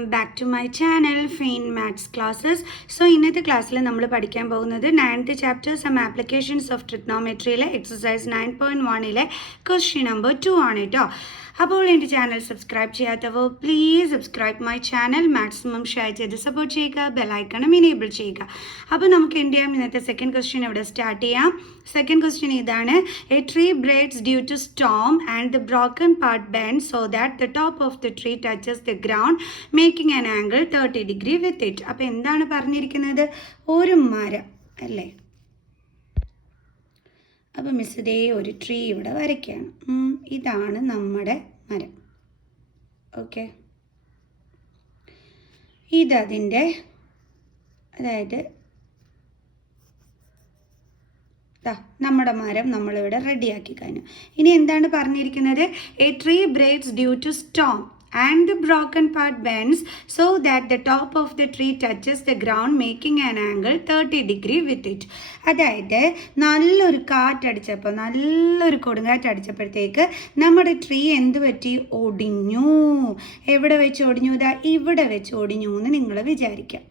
Welcome back to my channel fine maths classes. So ഇന്നത്തെ ക്ലാസ്സിൽ നമ്മൾ പഠിക്കാൻ പോകുന്നത് 9th chapter some applications of ട്രിഗ്നോമെട്രിയിലെ എക്സസൈസ് 9.1 ക്വസ്റ്റ്യൻ നമ്പർ 2 ആണ് കേട്ടോ. അപ്പോൾ എൻ്റെ ചാനൽ സബ്സ്ക്രൈബ് ചെയ്യാത്തവർ please subscribe my channel, maximum share ചെയ്ത് സപ്പോർട്ട് ചെയ്യുക, ബെല്ലൈക്കണം എനേബിൾ ചെയ്യുക. അപ്പോൾ നമുക്ക് എന്ത് ചെയ്യാം, ഇന്നത്തെ സെക്കൻഡ് ക്വസ്റ്റ്യൻ ഇവിടെ സ്റ്റാർട്ട് ചെയ്യാം. സെക്കൻഡ് ക്വസ്റ്റ്യൻ ഇതാണ്: a tree breaks due to storm and the broken part bend so that the top of the tree touches the ground making an angle 30 degree with it. അപ്പോൾ എന്താണ് പറഞ്ഞിരിക്കുന്നത്? ഒരു മരം അല്ലേ. അപ്പോൾ മിസ് ഇതേ ഒരു ട്രീ ഇവിടെ വരയ്ക്കുകയാണ്. ഇതാണ് നമ്മുടെ മരം. ഓക്കെ, ഇതതിൻ്റെ അതായത് നമ്മുടെ മരം നമ്മളിവിടെ റെഡിയാക്കി കഴിഞ്ഞു. ഇനി എന്താണ് പറഞ്ഞിരിക്കുന്നത്? A tree breaks due to storm and the broken part bends so that the top of the tree touches the ground making an angle 30 degree with it. അതായത് നല്ലൊരു കാറ്റടിച്ചപ്പോൾ, നല്ലൊരു കൊടുങ്കാറ്റടിച്ചപ്പോഴത്തേക്ക് നമ്മുടെ ട്രീ എന്ത് പറ്റി? ഒടിഞ്ഞു. എവിടെ വെച്ച് ഒടിഞ്ഞു? ഇവിടെ വെച്ച് ഒടിഞ്ഞു എന്ന് നിങ്ങൾ വിചാരിക്കാം.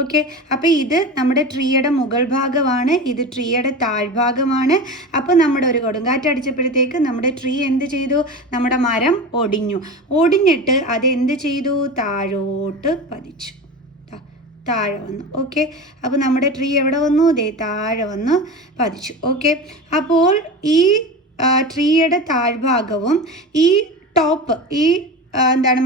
ഓക്കെ, അപ്പോൾ ഇത് നമ്മുടെ ട്രീയുടെ മുകൾ ഭാഗമാണ്, ഇത് ട്രീയുടെ താഴ്ഭാഗമാണ്. അപ്പോൾ നമ്മുടെ ഒരു കൊടുങ്കാറ്റ് അടിച്ചപ്പോഴത്തേക്ക് നമ്മുടെ ട്രീ എന്ത് ചെയ്തു? നമ്മുടെ മരം ഒടിഞ്ഞു. ഒടിഞ്ഞിട്ട് അത് എന്ത് ചെയ്തു? താഴോട്ട് പതിച്ചു, താഴെ വന്നു. ഓക്കെ, അപ്പോൾ നമ്മുടെ ട്രീ എവിടെ വന്നു? താഴെ വന്ന് പതിച്ചു. ഓക്കെ, അപ്പോൾ ഈ ട്രീയുടെ താഴ്ഭാഗവും ഈ ടോപ്പ്, ഈ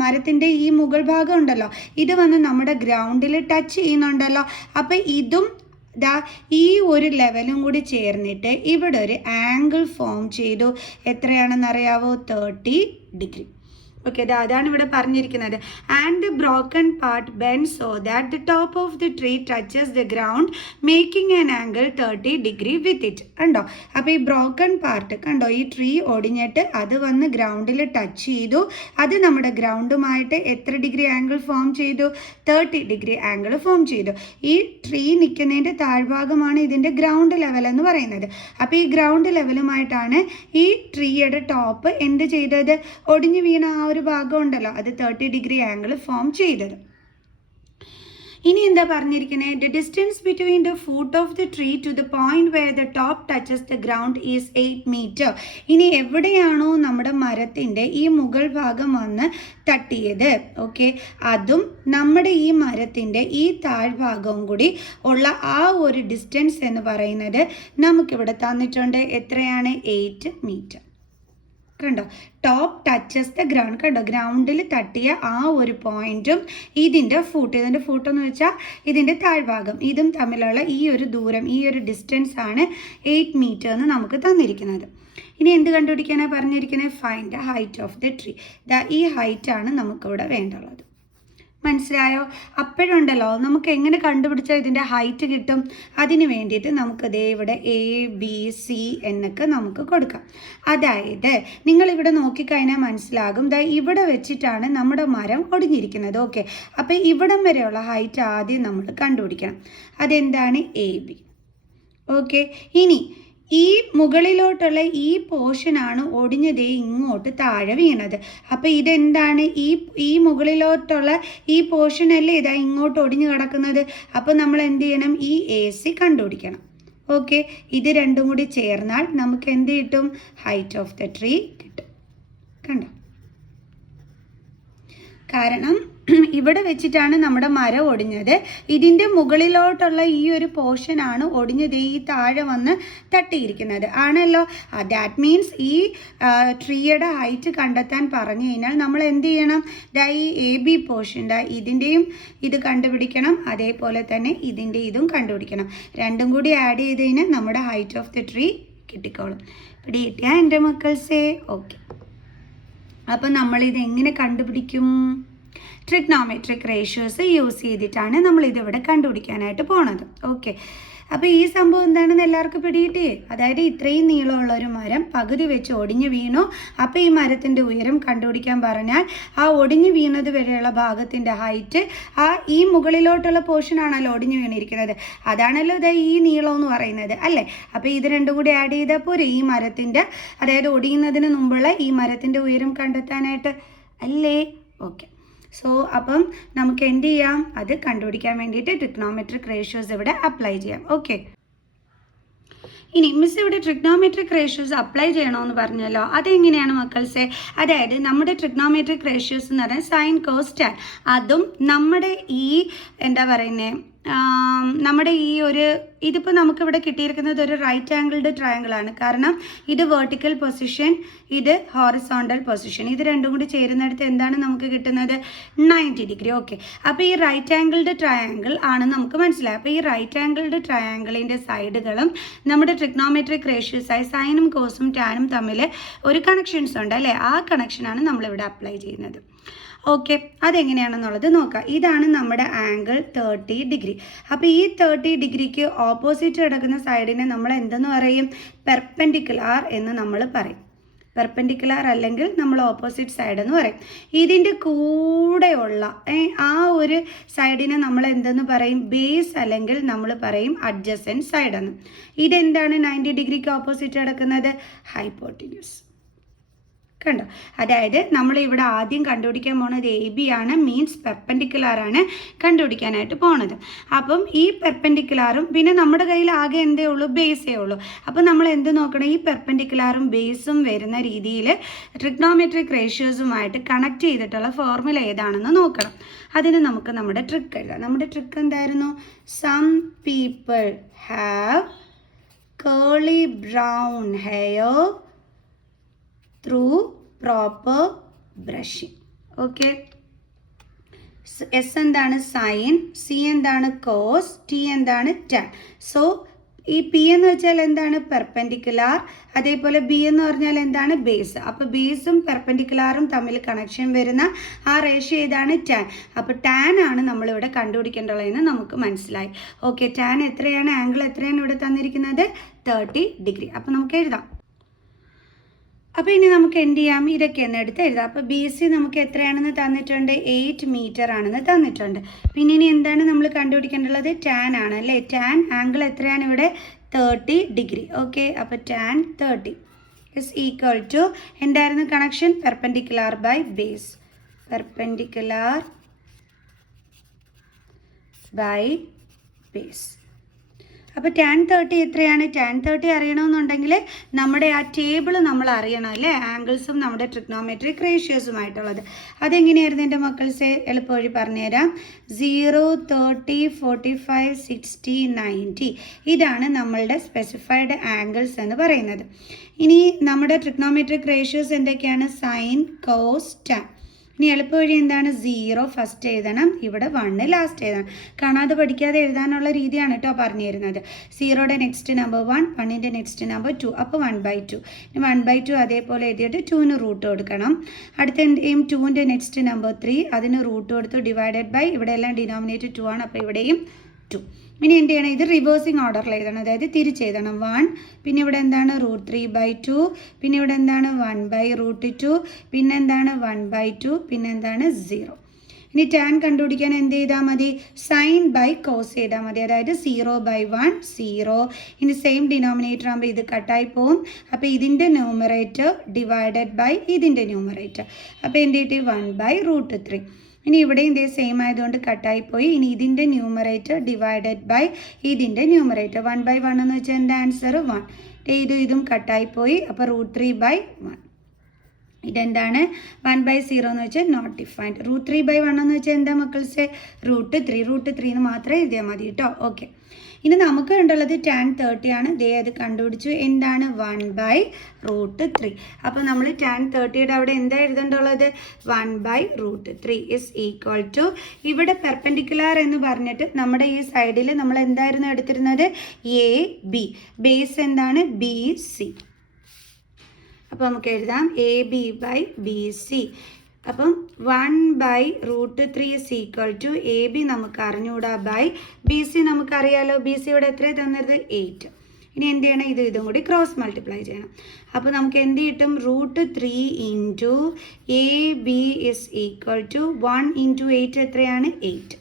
മരത്തിൻ്റെ ഈ മുകൾ ഭാഗം ഉണ്ടല്ലോ, ഇത് വന്ന് നമ്മുടെ ഗ്രൗണ്ടിൽ ടച്ച് ചെയ്യുന്നുണ്ടല്ലോ. അപ്പം ഇതും ഈ ഒരു ലെവലും കൂടി ചേർന്നിട്ട് ഇവിടെ ഒരു ആംഗിൾ ഫോം ചെയ്തു. എത്രയാണെന്നറിയാവോ? 30 ഡിഗ്രി. ഓക്കെ, അതാണ് ഇവിടെ പറഞ്ഞിരിക്കുന്നത്. And the broken part bend so that the top of the tree touches the ground making an angle 30 degree with it. കണ്ടോ? അപ്പോൾ ഈ ബ്രോക്കൺ പാർട്ട് കണ്ടോ, ഈ ട്രീ ഒടിഞ്ഞിട്ട് അത് വന്ന് ഗ്രൗണ്ടിൽ ടച്ച് ചെയ്തു. അത് നമ്മുടെ ഗ്രൗണ്ടുമായിട്ട് എത്ര ഡിഗ്രി ആംഗിൾ ഫോം ചെയ്തു? 30 ഡിഗ്രി ആംഗിൾ ഫോം ചെയ്തു. ഈ ട്രീ നിൽക്കുന്നതിൻ്റെ താഴ്ഭാഗമാണ് ഇതിൻ്റെ ഗ്രൗണ്ട് ലെവൽ എന്ന് പറയുന്നത്. അപ്പോൾ ഈ ഗ്രൗണ്ട് ലെവലുമായിട്ടാണ് ഈ ട്രീയുടെ ടോപ്പ് എന്ത് ചെയ്തത്? ഒടിഞ്ഞു വീണ ആ ഒരു ഭാഗം ഉണ്ടല്ലോ, അത് 30 ഡിഗ്രി ആംഗിൾ ഫോം ചെയ്തത്. ഇനി എന്താ പറഞ്ഞിരിക്കുന്നത്? The distance between the foot of the tree to the point where the top touches the ground is 8 metre. ഇനി എവിടെയാണോ നമ്മുടെ മരത്തിൻ്റെ ഈ മുകൾ ഭാഗം വന്ന് തട്ടിയത്, ഓക്കെ, അതും നമ്മുടെ ഈ മരത്തിൻ്റെ ഈ താഴ്ഭാഗവും കൂടി ഉള്ള ആ ഒരു ഡിസ്റ്റൻസ് എന്ന് പറയുന്നത് നമുക്കിവിടെ തന്നിട്ടുണ്ട്. എത്രയാണ്? 8 മീറ്റർ. കണ്ടോ? Top touches the ground. കണ്ടോ? ഗ്രൗണ്ടിൽ തട്ടിയ ആ ഒരു പോയിന്റും ഇതിൻ്റെ ഫൂട്ടെന്ന് വെച്ചാൽ ഇതിൻ്റെ താഴ്ഭാഗം, ഇതും തമ്മിലുള്ള ഈ ഒരു ദൂരം, ഈ ഒരു ഡിസ്റ്റൻസ് ആണ് 8 മീറ്റർ എന്ന് നമുക്ക് തന്നിരിക്കുന്നത്. ഇനി എന്ത് കണ്ടുപിടിക്കാനാണ് പറഞ്ഞിരിക്കുന്നത്? Find the height of the tree. ഈ ഹൈറ്റാണ് നമുക്കിവിടെ വേണ്ടുള്ളത്. മനസ്സിലായോ? അപ്പോഴുണ്ടല്ലോ നമുക്ക് എങ്ങനെ കണ്ടുപിടിച്ചാൽ ഇതിൻ്റെ ഹൈറ്റ് കിട്ടും? അതിന് വേണ്ടിയിട്ട് നമുക്ക് ഇവിടെ ABC എന്നൊക്കെ നമുക്ക് കൊടുക്കാം. അതായത് നിങ്ങളിവിടെ നോക്കിക്കഴിഞ്ഞാൽ മനസ്സിലാകും, ഇവിടെ വെച്ചിട്ടാണ് നമ്മുടെ മരം ഒടിഞ്ഞിരിക്കുന്നത്. ഓക്കെ, അപ്പോൾ ഇവിടം വരെയുള്ള ഹൈറ്റ് ആദ്യം നമ്മൾ കണ്ടുപിടിക്കണം. അതെന്താണ്? AB. ഓക്കെ, ഇനി ഈ മുകളിലോട്ടുള്ള ഈ പോർഷനാണ് ഒടിഞ്ഞതേ ഇങ്ങോട്ട് താഴെ വീണത്. അപ്പോൾ ഇതെന്താണ്? ഈ മുകളിലോട്ടുള്ള ഈ പോർഷനല്ലേ ഇങ്ങോട്ട് ഒടിഞ്ഞു കിടക്കുന്നത്. അപ്പോൾ നമ്മൾ എന്ത് ചെയ്യണം? ഈ AC കണ്ടുപിടിക്കണം. ഓക്കെ, ഇത് രണ്ടും കൂടി ചേർന്നാൽ നമുക്ക് എന്ത് കിട്ടും? ഹൈറ്റ് ഓഫ് ദ ട്രീ കിട്ടും. കണ്ടോ? കാരണം ഇവിടെ വെച്ചിട്ടാണ് നമ്മുടെ മരം ഒടിഞ്ഞത്. ഇതിൻ്റെ മുകളിലോട്ടുള്ള ഈ ഒരു പോർഷനാണ് ഒടിഞ്ഞത്, ഈ താഴെ വന്ന് തട്ടിയിരിക്കുന്നത് ആണല്ലോ. ദാറ്റ് മീൻസ് ഈ ട്രീയുടെ ഹൈറ്റ് കണ്ടെത്താൻ പറഞ്ഞു കഴിഞ്ഞാൽ നമ്മൾ എന്ത് ചെയ്യണം? ഈ AB പോർഷൻ, ഇതിൻ്റെയും ഇത് കണ്ടുപിടിക്കണം, അതേപോലെ തന്നെ ഇതിൻ്റെ ഇതും കണ്ടുപിടിക്കണം. രണ്ടും കൂടി ആഡ് ചെയ്ത് കഴിഞ്ഞാൽ നമ്മുടെ ഹൈറ്റ് ഓഫ് ദി ട്രീ കിട്ടിക്കോളും. പിടികിട്ടിയാ എൻ്റെ മക്കൾസേ? ഓക്കെ, അപ്പം നമ്മളിത് എങ്ങനെ കണ്ടുപിടിക്കും? ട്രിഗ്നോമെട്രിക് റേഷ്യോസ് യൂസ് ചെയ്തിട്ടാണ് നമ്മളിതിവിടെ കണ്ടുപിടിക്കാനായിട്ട് പോണത്. ഓക്കെ, അപ്പോൾ ഈ സംഭവം എന്താണെന്ന് എല്ലാവർക്കും പിടികിട്ടിയേ? അതായത് ഇത്രയും നീളമുള്ള ഒരു മരം പകുതി വെച്ച് ഒടിഞ്ഞു വീണു. അപ്പോൾ ഈ മരത്തിൻ്റെ ഉയരം കണ്ടുപിടിക്കാൻ പറഞ്ഞാൽ ആ ഒടിഞ്ഞു വീണത് വരെയുള്ള ഭാഗത്തിൻ്റെ ഹൈറ്റ്, ഈ മുകളിലോട്ടുള്ള പോർഷൻ ആണല്ലോ ഒടിഞ്ഞു വീണിരിക്കുന്നത്, അതാണല്ലോ ഈ നീളം എന്ന് പറയുന്നത് അല്ലേ. അപ്പോൾ ഇത് രണ്ടും കൂടി ആഡ് ചെയ്താൽ പോരെ ഈ മരത്തിൻ്റെ, അതായത് ഒടിയുന്നതിന് മുമ്പുള്ള ഈ മരത്തിൻ്റെ ഉയരം കണ്ടെത്താനായിട്ട് അല്ലേ. ഓക്കെ, സോ അപ്പം നമുക്ക് എന്ത് ചെയ്യാം, അത് കണ്ടുപിടിക്കാൻ വേണ്ടിയിട്ട് ട്രിഗ്നോമെട്രിക് റേഷ്യോസ് ഇവിടെ അപ്ലൈ ചെയ്യാം. ഓക്കെ, ഇനി മിസ് ഇവിടെ ട്രിഗ്നോമെട്രിക് റേഷ്യോസ് അപ്ലൈ ചെയ്യണമെന്ന് പറഞ്ഞല്ലോ, അതെങ്ങനെയാണ് മക്കൾസെ? അതായത് നമ്മുടെ ട്രിഗ്നോമെട്രിക് റേഷ്യോസ് എന്ന് പറഞ്ഞാൽ സൈൻ കോസ് ടാൻ, അതും നമ്മുടെ ഈ എന്താ പറയുന്നത് നമ്മുടെ ഈ ഒരു ഇതിപ്പോൾ നമുക്കിവിടെ കിട്ടിയിരിക്കുന്നത് ഒരു റൈറ്റ് ആംഗിൾഡ് ട്രയാങ്കിൾ ആണ്. കാരണം ഇത് വെർട്ടിക്കൽ പൊസിഷൻ, ഇത് ഹോറിസോണ്ടൽ പൊസിഷൻ, ഇത് രണ്ടും കൂടി ചേരുന്നിടത്ത് എന്താണ് നമുക്ക് കിട്ടുന്നത്? 90 ഡിഗ്രി. ഓക്കെ, അപ്പോൾ ഈ റൈറ്റ് ആംഗിൾഡ് ട്രയാങ്കിൾ ആണ് നമുക്ക് മനസ്സിലായി. അപ്പോൾ ഈ റൈറ്റ് ആംഗിൾഡ് ട്രയാങ്കിളിൻ്റെ സൈഡുകളും നമ്മുടെ ട്രിഗ്നോമെട്രിക് റേഷ്യോസായി സൈനും കോസും ടാനും തമ്മിൽ ഒരു കണക്ഷൻസ് ഉണ്ട് അല്ലേ? ആ കണക്ഷനാണ് നമ്മളിവിടെ അപ്ലൈ ചെയ്യുന്നത്. ഓക്കെ, അതെങ്ങനെയാണെന്നുള്ളത് നോക്കാം. ഇതാണ് നമ്മുടെ ആംഗിൾ 30 ഡിഗ്രി. അപ്പോൾ ഈ 30 ഡിഗ്രിക്ക് ഓപ്പോസിറ്റ് കിടക്കുന്ന സൈഡിനെ നമ്മൾ എന്തെന്ന് പറയും? പെർപെൻഡിക്കുലാർ എന്ന് നമ്മൾ പറയും. പെർപെൻഡിക്കുലാർ അല്ലെങ്കിൽ നമ്മൾ ഓപ്പോസിറ്റ് സൈഡ് എന്ന് പറയും. ഇതിൻ്റെ കൂടെയുള്ള ആ ഒരു സൈഡിനെ നമ്മൾ എന്തെന്ന് പറയും? ബേസ് അല്ലെങ്കിൽ നമ്മൾ പറയും അഡ്ജസൻറ്റ് സൈഡ് എന്ന്. ഇതെന്താണ് 90 ഡിഗ്രിക്ക് ഓപ്പോസിറ്റ് കിടക്കുന്നത്? ഹൈപ്പോട്ടിന്യൂസ്. കണ്ടോ? അതായത് നമ്മൾ ഇവിടെ ആദ്യം കണ്ടുപിടിക്കാൻ പോണത് എ ബി ആണ്, മീൻസ് പെർപെൻഡിക്കുലാറാണ് കണ്ടുപിടിക്കാനായിട്ട് പോണത്. അപ്പം ഈ പെർപെൻഡിക്കുലാറും പിന്നെ നമ്മുടെ കയ്യിൽ ആകെ എന്തേ ഉള്ളൂ? ബേസേ ഉള്ളൂ. അപ്പം നമ്മൾ എന്ത് നോക്കണം? ഈ പെർപെൻഡിക്കുലാറും ബേസും വരുന്ന രീതിയിൽ ട്രിഗ്നോമെട്രിക് റേഷ്യോസുമായിട്ട് കണക്ട് ചെയ്തിട്ടുള്ള ഫോർമുല ഏതാണെന്ന് നോക്കണം. അതിന് നമുക്ക് നമ്മുടെ ട്രിക്ക് എഴുതാം. നമ്മുടെ ട്രിക്ക് എന്തായിരുന്നു? Some people have curly brown hair through proper brushing. Okay, S എന്താണ്? സൈൻ, സി എന്താണ്? കോസ്, ടി എന്താണ്? ടാൻ. സോ ഈ പി എന്ന് വെച്ചാൽ എന്താണ്? പെർപെൻഡിക്കുലാർ. അതേപോലെ ബി എന്ന് പറഞ്ഞാൽ എന്താണ്? ബേസ്. അപ്പോൾ ബേസും പെർപെൻഡിക്കുലാറും തമ്മിൽ കണക്ഷൻ വരുന്ന ആ റേഷ്യോ ഏതാണ്? ടാൻ. അപ്പോൾ ടാൻ ആണ് നമ്മളിവിടെ കണ്ടുപിടിക്കേണ്ടതെന്ന് നമുക്ക് മനസ്സിലായി. ഓക്കെ, ടാൻ എത്രയാണ്? ആംഗിൾ എത്രയാണ് ഇവിടെ തന്നിരിക്കുന്നത്? 30 ഡിഗ്രി. അപ്പോൾ നമുക്ക് എഴുതാം. അപ്പോൾ ഇനി നമുക്ക് എന്ത് ചെയ്യാം? ഇതൊക്കെ ഒന്ന് എടുത്ത് എഴുതാം. അപ്പോൾ ബി സി നമുക്ക് എത്രയാണെന്ന് തന്നിട്ടുണ്ട്? 8 മീറ്റർ ആണെന്ന് തന്നിട്ടുണ്ട്. പിന്നെ ഇനി എന്താണ് നമ്മൾ കണ്ടുപിടിക്കേണ്ടത്? ടാൻ ആണ് അല്ലേ? ടാൻ ആംഗിൾ എത്രയാണ് ഇവിടെ? 30 ഡിഗ്രി. ഓക്കെ, അപ്പോൾ ടാൻ 30 ഇസ് ഈക്വൽ ടു എന്തായിരുന്നു connection? Perpendicular by base. Perpendicular by base. അപ്പോൾ ടാൻ 30 എത്രയാണ്? ടാൻ 30 അറിയണമെന്നുണ്ടെങ്കിൽ നമ്മുടെ ആ ടേബിൾ നമ്മൾ അറിയണം അല്ലേ? ആംഗിൾസും നമ്മുടെ ട്രിഗ്നോമെട്രിക് റേഷ്യോസുമായിട്ടുള്ളത്. അതെങ്ങനെയായിരുന്നു എൻ്റെ മക്കൾസെ? എളുപ്പവഴി പറഞ്ഞുതരാം. 0, 30, 45, 60, 90 ഇതാണ് നമ്മളുടെ സ്പെസിഫൈഡ് ആംഗിൾസ് എന്ന് പറയുന്നത്. ഇനി നമ്മുടെ ട്രിഗ്നോമെട്രിക് റേഷ്യോസ് എന്തൊക്കെയാണ്? Sine, cos, tan. ഇനി എളുപ്പവഴി എന്താണ്? 0 ഫസ്റ്റ് എഴുതണം, ഇവിടെ 1 ലാസ്റ്റ് എഴുതണം. കാണാതെ പഠിക്കാതെ എഴുതാനുള്ള രീതിയാണ് കേട്ടോ പറഞ്ഞു തരുന്നത്. 0യുടെ നെക്സ്റ്റ് നമ്പർ 1, 1ൻ്റെ നെക്സ്റ്റ് നമ്പർ 2, അപ്പോൾ 1/2. 1/2 അതേപോലെ എഴുതിയിട്ട് 2ന് റൂട്ട് കൊടുക്കണം. അടുത്ത എന്ത് ചെയ്യും? 2ൻ്റെ നെക്സ്റ്റ് നമ്പർ 3, അതിന് റൂട്ട് കൊടുത്തു, ഡിവൈഡഡ് ബൈ ഇവിടെ എല്ലാം ഡിനോമിനേറ്റർ 2 ആണ്, അപ്പോൾ ഇവിടെയും 2. ഇനി എന്ത് ചെയ്യണം? ഇത് റിവേഴ്സിങ് ഓർഡറിൽ എഴുതണം, അതായത് തിരിച്ചെഴുതണം. 1, പിന്നെ ഇവിടെ എന്താണ്? √3/2, പിന്നെ ഇവിടെ എന്താണ്? 1/√2, പിന്നെ എന്താണ്? 1/2, പിന്നെ എന്താണ്? 0. ഇനി ടാൻ കണ്ടുപിടിക്കാൻ എന്ത് ചെയ്താൽ മതി? സൈൻ ബൈ കോസ് ചെയ്താൽ മതി. അതായത് 0/1 0. ഇനി സെയിം ഡിനോമിനേറ്റർ ആകുമ്പോൾ ഇത് കട്ടായി പോവും. അപ്പോൾ ഇതിൻ്റെ ന്യൂമറേറ്റർ ഡിവൈഡഡ് ബൈ ഇതിൻ്റെ ന്യൂമറേറ്റർ, അപ്പോൾ എന്ത് കിട്ടി? 1/√3. ഇനി ഇവിടെയും ഇതേ സെയിം ആയതുകൊണ്ട് കട്ടായിപ്പോയി. ഇനി ഇതിൻ്റെ ന്യൂമറേറ്റർ ഡിവൈഡഡ് ബൈ ഇതിൻ്റെ ന്യൂമറേറ്റർ. 1/1 എന്ന് വെച്ചാൽ എൻ്റെ ആൻസർ 1. ഇതും കട്ടായിപ്പോയി, അപ്പോൾ √3/1. ഇതെന്താണ്? 1/0 എന്ന് വെച്ചാൽ നോട്ട് ഡിഫൈൻഡ്. √3/1 എന്ന് വെച്ചാൽ എന്താ മക്കൾസെ? √3 എന്ന് മാത്രമേ എഴുതിയാൽ മതി കേട്ടോ. ഓക്കെ, ഇനി നമുക്ക് കണ്ടുള്ളത് ടാൻ 30 ആണ്. ദേ അത് കണ്ടുപിടിച്ചു. എന്താണ്? 1/√3. അപ്പോൾ നമ്മൾ ടാൻ 30യുടെ അവിടെ എന്താ എഴുതേണ്ടുള്ളത്? 1/√3 ഇസ് ഈക്വൽ ടു, ഇവിടെ പെർപെൻഡിക്കുലാർ എന്ന് പറഞ്ഞിട്ട് നമ്മുടെ ഈ സൈഡിൽ നമ്മൾ എന്തായിരുന്നു എടുത്തിരുന്നത്? A B. ബേസ് എന്താണ്? BC. അപ്പോൾ നമുക്ക് എഴുതാം AB/BC. അപ്പം 1/√3 ഇസ് ഈക്വൽ ടു AB നമുക്ക് അറിഞ്ഞുകൂടാ ബൈ BC നമുക്കറിയാലോ. BC ഇവിടെ എത്ര തന്നത്? 8. ഇനി എന്ത് ചെയ്യണം? ഇതും കൂടി ക്രോസ് മൾട്ടിപ്ലൈ ചെയ്യണം. അപ്പോൾ നമുക്ക് എന്ത് കിട്ടും? √3 into AB is equal to 1 into 8 എത്രയാണ്? 8.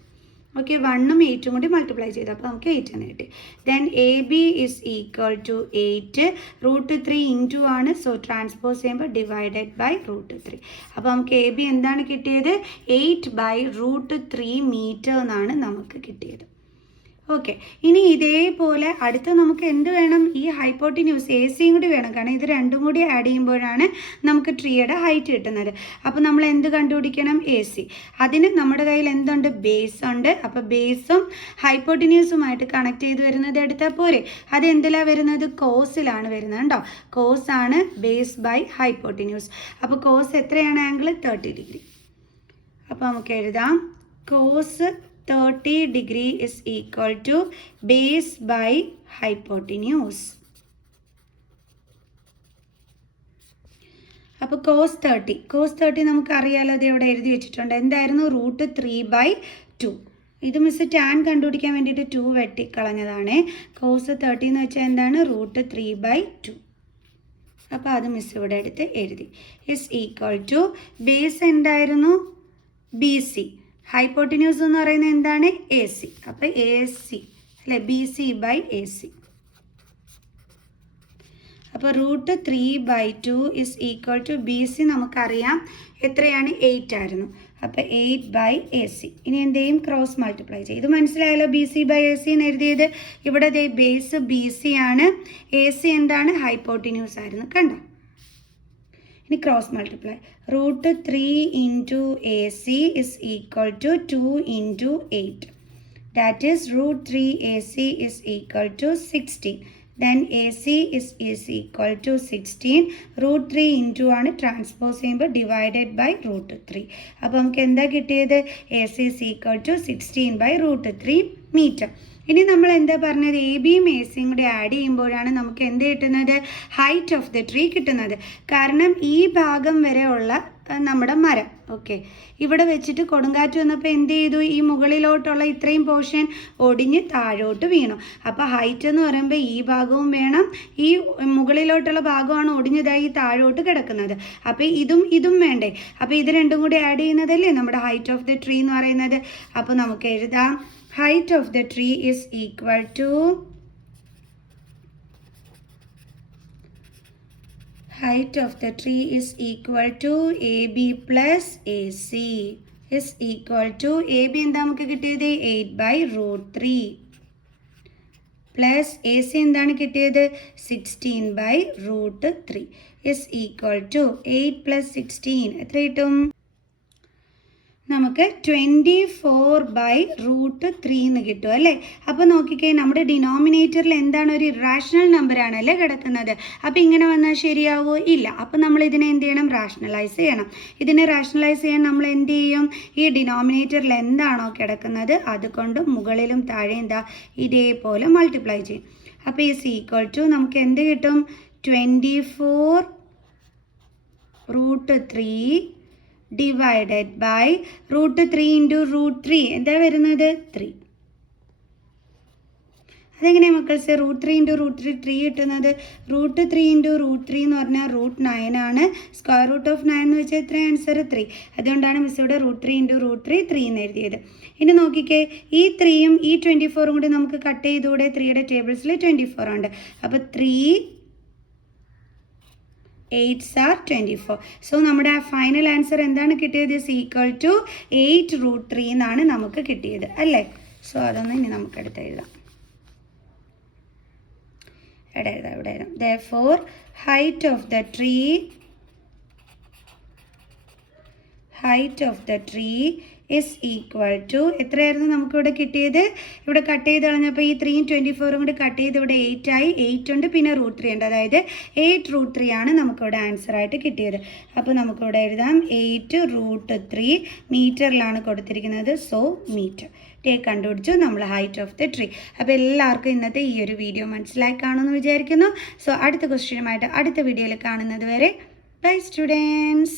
ഓക്കെ, 1ഉം 8ഉം കൂടി മൾട്ടിപ്ലൈ ചെയ്തു, അപ്പോൾ നമുക്ക് 8 എന്ന് കിട്ടി. Then AB is equal to 8, √3 into ആണ്, സോ ട്രാൻസ്പോസ് ചെയ്യുമ്പോൾ ഡിവൈഡഡ് ബൈ √3. അപ്പോൾ നമുക്ക് AB എന്താണ് കിട്ടിയത്? 8/√3 മീറ്റർ എന്നാണ് നമുക്ക് കിട്ടിയത്. ഓക്കെ, ഇനി ഇതേപോലെ അടുത്ത നമുക്ക് എന്ത് വേണം? ഈ ഹൈപ്പോട്ടിന്യൂസ് AC കൂടി വേണം, കാരണം ഇത് രണ്ടും കൂടി ആഡ് ചെയ്യുമ്പോഴാണ് നമുക്ക് ട്രീയുടെ ഹൈറ്റ് കിട്ടുന്നത്. അപ്പോൾ നമ്മൾ എന്ത് കണ്ടുപിടിക്കണം? AC. അതിന് നമ്മുടെ കയ്യിൽ എന്തുണ്ട്? ബേസ് ഉണ്ട്. അപ്പോൾ ബേസും ഹൈപ്പോട്ടിന്യൂസുമായിട്ട് കണക്ട് ചെയ്ത് വരുന്നത് എടുത്താൽ പോരെ. അത് എന്തിലാണ് വരുന്നത്? കോസിലാണ് വരുന്നത് കേട്ടോ. കോസാണ് ബേസ് ബൈ ഹൈപ്പോട്ടിന്യൂസ്. അപ്പോൾ കോസ് എത്രയാണ് ആംഗിൾ? 30 ഡിഗ്രി. അപ്പോൾ നമുക്ക് എഴുതാം cos 30 degree is equal to base by hypotenuse. അപ്പോൾ കോസ് 30 നമുക്കറിയാലോ, അത് ഇവിടെ എഴുതി വെച്ചിട്ടുണ്ട്. എന്തായിരുന്നു? √3/2. ഇത് മിസ് ടാൻ കണ്ടുപിടിക്കാൻ വേണ്ടിയിട്ട് 2 വെട്ടിക്കളഞ്ഞതാണ്. കോസ് 30 എന്ന് വെച്ചാൽ എന്താണ്? √3/2. അപ്പോൾ അത് മിസ് ഇവിടെ എടുത്ത് എഴുതി. ഇസ് ഈക്വൽ ടു ബേസ് എന്തായിരുന്നു? BC. ഹൈപ്പോട്ടിന്യൂസ് എന്ന് പറയുന്നത് എന്താണ്? AC. അപ്പോൾ AC അല്ലേ, BC/AC. അപ്പോൾ √3/2 ഇസ് ഈക്വൽ ടു BC നമുക്കറിയാം എത്രയാണ്? 8 ആയിരുന്നു. അപ്പോൾ 8/AC. ഇനി എന്തെയും ക്രോസ് മൾട്ടിപ്ലൈ ചെയ്യും. ഇത് മനസ്സിലായല്ലോ, BC/AC എന്ന് എഴുതിയത്. ഇവിടെ ബേസ് BC ആണ്, AC എന്താണ്? ഹൈപ്പോട്ടിന്യൂസ് ആയിരുന്നു. കണ്ടോ? ഇനി cross multiply. √3 into AC is equal to 2 into 8. That is √3AC is equal to 16. Then AC is equal to 16. √3 into ആണ്, ട്രാൻസ്പോസ് ചെയ്യുമ്പോൾ ഡിവൈഡഡ് ബൈ √3. അപ്പോൾ നമുക്ക് എന്താ കിട്ടിയത്? AC is equal to 16/√3 metre. ഇനി നമ്മൾ എന്താ പറഞ്ഞത്? ABയും ACയും കൂടി ആഡ് ചെയ്യുമ്പോഴാണ് നമുക്ക് എന്ത് കിട്ടുന്നത്? ഹൈറ്റ് ഓഫ് ദ ട്രീ കിട്ടുന്നത്. കാരണം ഈ ഭാഗം വരെ ഉള്ള നമ്മുടെ മരം, ഓക്കെ, ഇവിടെ വെച്ചിട്ട് കൊടുങ്കാറ്റ് വന്നപ്പോൾ എന്ത് ചെയ്തു? ഈ മുകളിലോട്ടുള്ള ഇത്രയും പോർഷൻ ഒടിഞ്ഞ് താഴോട്ട് വീണു. അപ്പോൾ ഹൈറ്റ് എന്ന് പറയുമ്പോൾ ഈ ഭാഗവും വേണം, ഈ മുകളിലോട്ടുള്ള ഭാഗമാണ് ഒടിഞ്ഞതായി താഴോട്ട് കിടക്കുന്നത്. അപ്പോൾ ഇതും വേണ്ടേ? അപ്പോൾ ഇത് രണ്ടും കൂടി ആഡ് ചെയ്യുന്നതല്ലേ നമ്മുടെ ഹൈറ്റ് ഓഫ് ദ ട്രീ എന്ന് പറയുന്നത്. അപ്പോൾ നമുക്ക് എഴുതാം height of the tree is equal to AB plus AC is equal to AB എന്താ നമുക്ക് കിട്ടിയത്? 8/√3 പ്ലസ് AC എന്താണ് കിട്ടിയത്? 16/√3 is equal to 8 plus 16 എത്ര കിട്ടും? നമുക്ക് 24/√3 എന്ന് കിട്ടും അല്ലേ. അപ്പോൾ നോക്കിക്കേ, നമ്മുടെ ഡിനോമിനേറ്ററിൽ എന്താണ്? ഒരു ഇറാഷണൽ നമ്പർ ആണല്ലേ കിടക്കുന്നത്. അപ്പോൾ ഇങ്ങനെ വന്നാൽ ശരിയാവോ? ഇല്ല. അപ്പോൾ നമ്മൾ ഇതിനെ എന്ത് ചെയ്യണം? റാഷണലൈസ് ചെയ്യണം. ഇതിനെ റാഷണലൈസ് ചെയ്യാൻ നമ്മൾ എന്ത് ചെയ്യും? ഈ ഡിനോമിനേറ്ററിൽ എന്താണോ കിടക്കുന്നത് അതുകൊണ്ട് മുകളിലും താഴെ എന്താ ഇതേപോലെ മൾട്ടിപ്ലൈ ചെയ്യും. അപ്പോൾ ഈസ് ഈക്വൽ ടു നമുക്ക് എന്ത് കിട്ടും? 24√3 ഡിവൈഡഡ് ബൈ √3 ഇൻറ്റു √3 എന്താ വരുന്നത്? 3. അതെങ്ങനെയാണ് മക്കൾസ്? √3 ഇൻറ്റു √3 3 കിട്ടുന്നത്? √3 ഇൻറ്റു √3 എന്ന് പറഞ്ഞാൽ √9 ആണ്. സ്ക്വയർ റൂട്ട് ഓഫ് 9 എന്ന് വെച്ചാൽ എത്ര? ആൻസർ 3. അതുകൊണ്ടാണ് മിസ് ഇവിടെ √3 ഇൻറ്റു √3 3 എന്ന് എഴുതിയത്. ഇനി നോക്കിക്കേ, ഈ 3യും ഈ 24ഉം കൂടി നമുക്ക് കട്ട് ചെയ്തുകൂടെ? 3യുടെ ടേബിൾസിൽ 24 ഉണ്ട്. അപ്പോൾ 3 8s are 24. സോ നമ്മുടെ ആ ഫൈനൽ ആൻസർ എന്താണ് കിട്ടിയത്? ഇസ് ഈക്വൽ ടു 8√3 എന്നാണ് നമുക്ക് കിട്ടിയത് അല്ലേ. സോ അതൊന്ന് ഇനി നമുക്കെടുത്ത് എഴുതാം. ഇവിടെ എഴുതാം. Therefore height of the tree is equal to എത്രയായിരുന്നു നമുക്കിവിടെ കിട്ടിയത്? ഇവിടെ കട്ട് ചെയ്ത് കളഞ്ഞപ്പോൾ ഈ 3യും 24ഉം കൂടി കട്ട് ചെയ്ത് ഇവിടെ 8 ആയി. 8 ഉണ്ട്, പിന്നെ √3 ഉണ്ട്. അതായത് 8√3 ആണ് നമുക്കിവിടെ ആൻസറായിട്ട് കിട്ടിയത്. അപ്പോൾ നമുക്കിവിടെ എഴുതാം 8√3 മീറ്ററിലാണ് കൊടുത്തിരിക്കുന്നത്. സോ മീറ്റർ കണ്ടുപിടിച്ചു നമ്മൾ ഹൈറ്റ് ഓഫ് ദ ട്രീ. അപ്പോൾ എല്ലാവർക്കും ഇന്നത്തെ ഈ ഒരു വീഡിയോ മനസ്സിലായി കാണുമെന്ന് വിചാരിക്കുന്നു. സോ അടുത്ത ക്വസ്റ്റ്യനുമായിട്ട് അടുത്ത വീഡിയോയിൽ കാണുന്നത് വരെ ബൈ സ്റ്റുഡൻസ്.